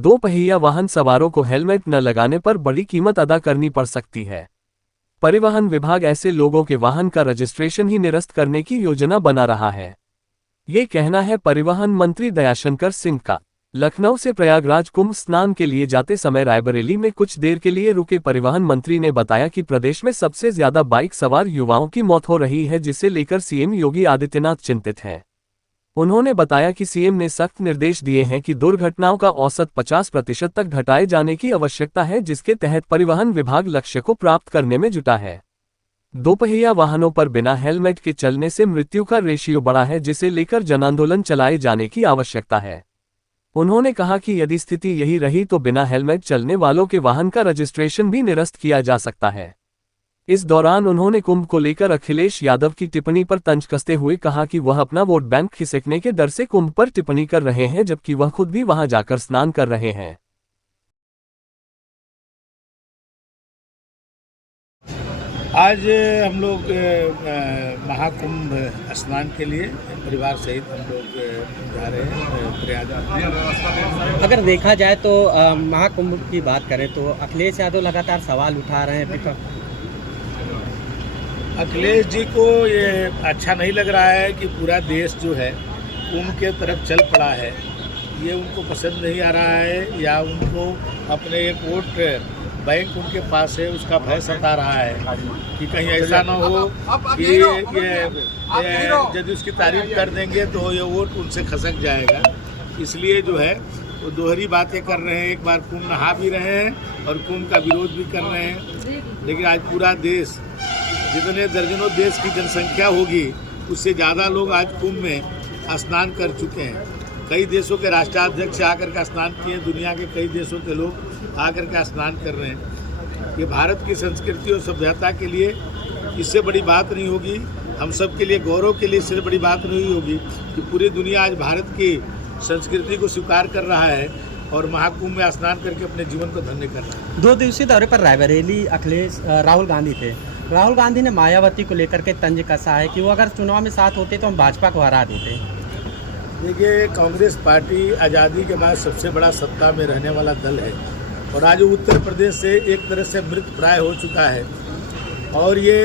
दो पहिया वाहन सवारों को हेलमेट न लगाने पर बड़ी कीमत अदा करनी पड़ सकती है। परिवहन विभाग ऐसे लोगों के वाहन का रजिस्ट्रेशन ही निरस्त करने की योजना बना रहा है। ये कहना है परिवहन मंत्री दयाशंकर सिंह का। लखनऊ से प्रयागराज कुंभ स्नान के लिए जाते समय रायबरेली में कुछ देर के लिए रुके परिवहन मंत्री ने बताया कि प्रदेश में सबसे ज्यादा बाइक सवार युवाओं की मौत हो रही है, जिसे लेकर सीएम योगी आदित्यनाथ चिंतित हैं। उन्होंने बताया कि सीएम ने सख्त निर्देश दिए हैं कि दुर्घटनाओं का औसत 50% तक घटाए जाने की आवश्यकता है, जिसके तहत परिवहन विभाग लक्ष्य को प्राप्त करने में जुटा है। दोपहिया वाहनों पर बिना हेलमेट के चलने से मृत्यु का रेशियो बढ़ा है, जिसे लेकर जनांदोलन चलाए जाने की आवश्यकता है। उन्होंने कहा कि यदि स्थिति यही रही तो बिना हेलमेट चलने वालों के वाहन का रजिस्ट्रेशन भी निरस्त किया जा सकता है। इस दौरान उन्होंने कुंभ को लेकर अखिलेश यादव की टिप्पणी पर तंज कसते हुए कहा कि वह अपना वोट बैंक खिसकने के डर से कुंभ पर टिप्पणी कर रहे हैं, जबकि वह खुद भी वहां जाकर स्नान कर रहे हैं। आज हम लोग महाकुंभ स्नान के लिए परिवार सहित हम लोग जा रहे हैं प्रयागराज। अगर देखा जाए तो महाकुंभ की बात करें तो अखिलेश यादव लगातार सवाल उठा रहे हैं। अखिलेश जी को ये अच्छा नहीं लग रहा है कि पूरा देश जो है कुंभ के तरफ चल पड़ा है। ये उनको पसंद नहीं आ रहा है, या उनको अपने एक वोट बैंक उनके पास है उसका भय सता रहा है कि कहीं ऐसा ना हो कि ये यदि उसकी तारीफ कर देंगे तो ये वोट उनसे खसक जाएगा। इसलिए जो है वो दोहरी बातें कर रहे हैं। एक बार कुंभ नहा भी रहे हैं और कुंभ का विरोध भी कर रहे हैं। लेकिन आज पूरा देश, जितने दर्जनों देश की जनसंख्या होगी उससे ज़्यादा लोग आज कुंभ में स्नान कर चुके हैं। कई देशों के राष्ट्राध्यक्ष आकर के स्नान किए, दुनिया के कई देशों के लोग आकर के स्नान कर रहे हैं। ये भारत की संस्कृति और सभ्यता के लिए इससे बड़ी बात नहीं होगी, हम सब के लिए गौरव के लिए इससे बड़ी बात नहीं होगी कि पूरी दुनिया आज भारत की संस्कृति को स्वीकार कर रहा है और महाकुंभ में स्नान करके अपने जीवन को धन्य कर रहा है। 2 दिवसीय दौरे पर रायबरेली राहुल गांधी थे। राहुल गांधी ने मायावती को लेकर के तंज कसा है कि वो अगर चुनाव में साथ होते तो हम भाजपा को हरा देते। देखिए, कांग्रेस पार्टी आज़ादी के बाद सबसे बड़ा सत्ता में रहने वाला दल है और आज उत्तर प्रदेश से एक तरह से मृत प्राय हो चुका है और ये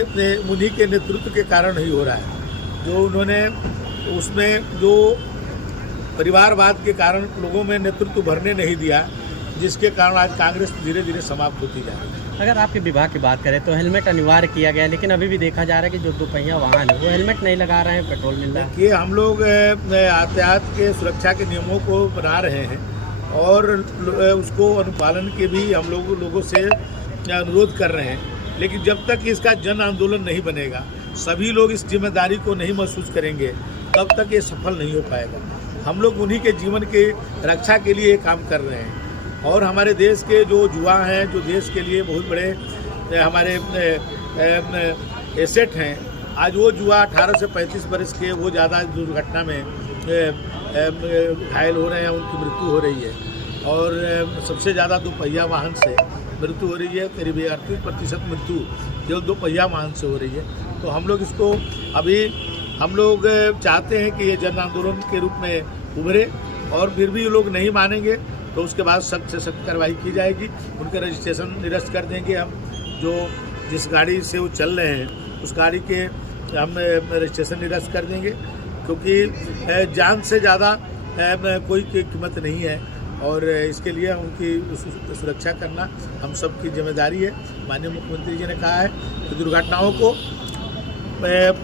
उन्हीं के नेतृत्व के कारण ही हो रहा है। जो उन्होंने उसमें जो परिवारवाद के कारण लोगों में नेतृत्व भरने नहीं दिया, जिसके कारण आज कांग्रेस धीरे धीरे समाप्त होती जा रही है। अगर आपके विभाग की बात करें तो हेलमेट अनिवार्य किया गया, लेकिन अभी भी देखा जा रहा है कि जो दोपहिया वाहन है वो हेलमेट नहीं लगा रहे हैं, पेट्रोल मिल रहा है। ये हम लोग यातायात के सुरक्षा के नियमों को बना रहे हैं और उसको अनुपालन के भी हम लोगों से अनुरोध कर रहे हैं। लेकिन जब तक इसका जन आंदोलन नहीं बनेगा, सभी लोग इस जिम्मेदारी को नहीं महसूस करेंगे, तब तक ये सफल नहीं हो पाएगा। हम लोग उन्हीं के जीवन के रक्षा के लिए काम कर रहे हैं और हमारे देश के जो युवा हैं, जो देश के लिए बहुत बड़े हमारे एसेट हैं, आज वो युवा 18 से 35 वर्ष के वो ज़्यादा दुर्घटना में घायल हो रहे हैं, उनकी मृत्यु हो रही है और सबसे ज़्यादा दोपहिया वाहन से मृत्यु हो रही है। करीब 38% मृत्यु जो दोपहिया वाहन से हो रही है। तो हम लोग इसको अभी हम लोग चाहते हैं कि ये जन आंदोलन के रूप में उभरे और फिर भी लोग नहीं मानेंगे तो उसके बाद सख्त से सख्त कार्रवाई की जाएगी। उनका रजिस्ट्रेशन निरस्त कर देंगे। हम जो जिस गाड़ी से वो चल रहे हैं उस गाड़ी के हम रजिस्ट्रेशन निरस्त कर देंगे, क्योंकि जान से ज़्यादा कोई कीमत नहीं है और इसके लिए उनकी सुरक्षा करना हम सब की जिम्मेदारी है। माननीय मुख्यमंत्री जी ने कहा है कि दुर्घटनाओं को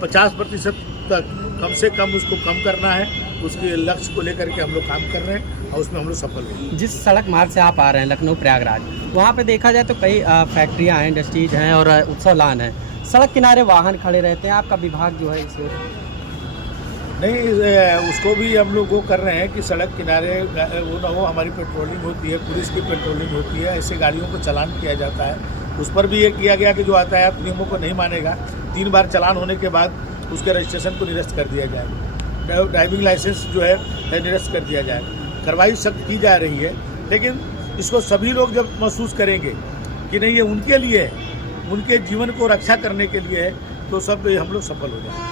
50% तक कम से कम उसको कम करना है। उसके लक्ष्य को लेकर के हम लोग काम कर रहे हैं और उसमें हम लोग सफल हैं। जिस सड़क मार्ग से आप आ रहे हैं लखनऊ प्रयागराज, वहाँ पे देखा जाए तो कई फैक्ट्रियाँ हैं, इंडस्ट्रीज हैं और उत्सव लान है। सड़क किनारे वाहन खड़े रहते हैं, आपका विभाग जो है इसे नहीं, उसको भी हम लोग वो कर रहे हैं कि सड़क किनारे वो ना हो। हमारी पेट्रोलिंग होती है, पुलिस की पेट्रोलिंग होती है, ऐसे गाड़ियों को चालान किया जाता है। उस पर भी ये किया गया कि जो यातायात नियमों को नहीं मानेगा 3 बार चालान होने के बाद उसके रजिस्ट्रेशन को निरस्त कर दिया जाएगा, ड्राइविंग लाइसेंस जो है निरस्त कर दिया जाएगा। कार्रवाई सख्त की जा रही है, लेकिन इसको सभी लोग जब महसूस करेंगे कि नहीं ये उनके लिए है, उनके जीवन को रक्षा करने के लिए है, तो सब हम लोग सफल हो जाएंगे।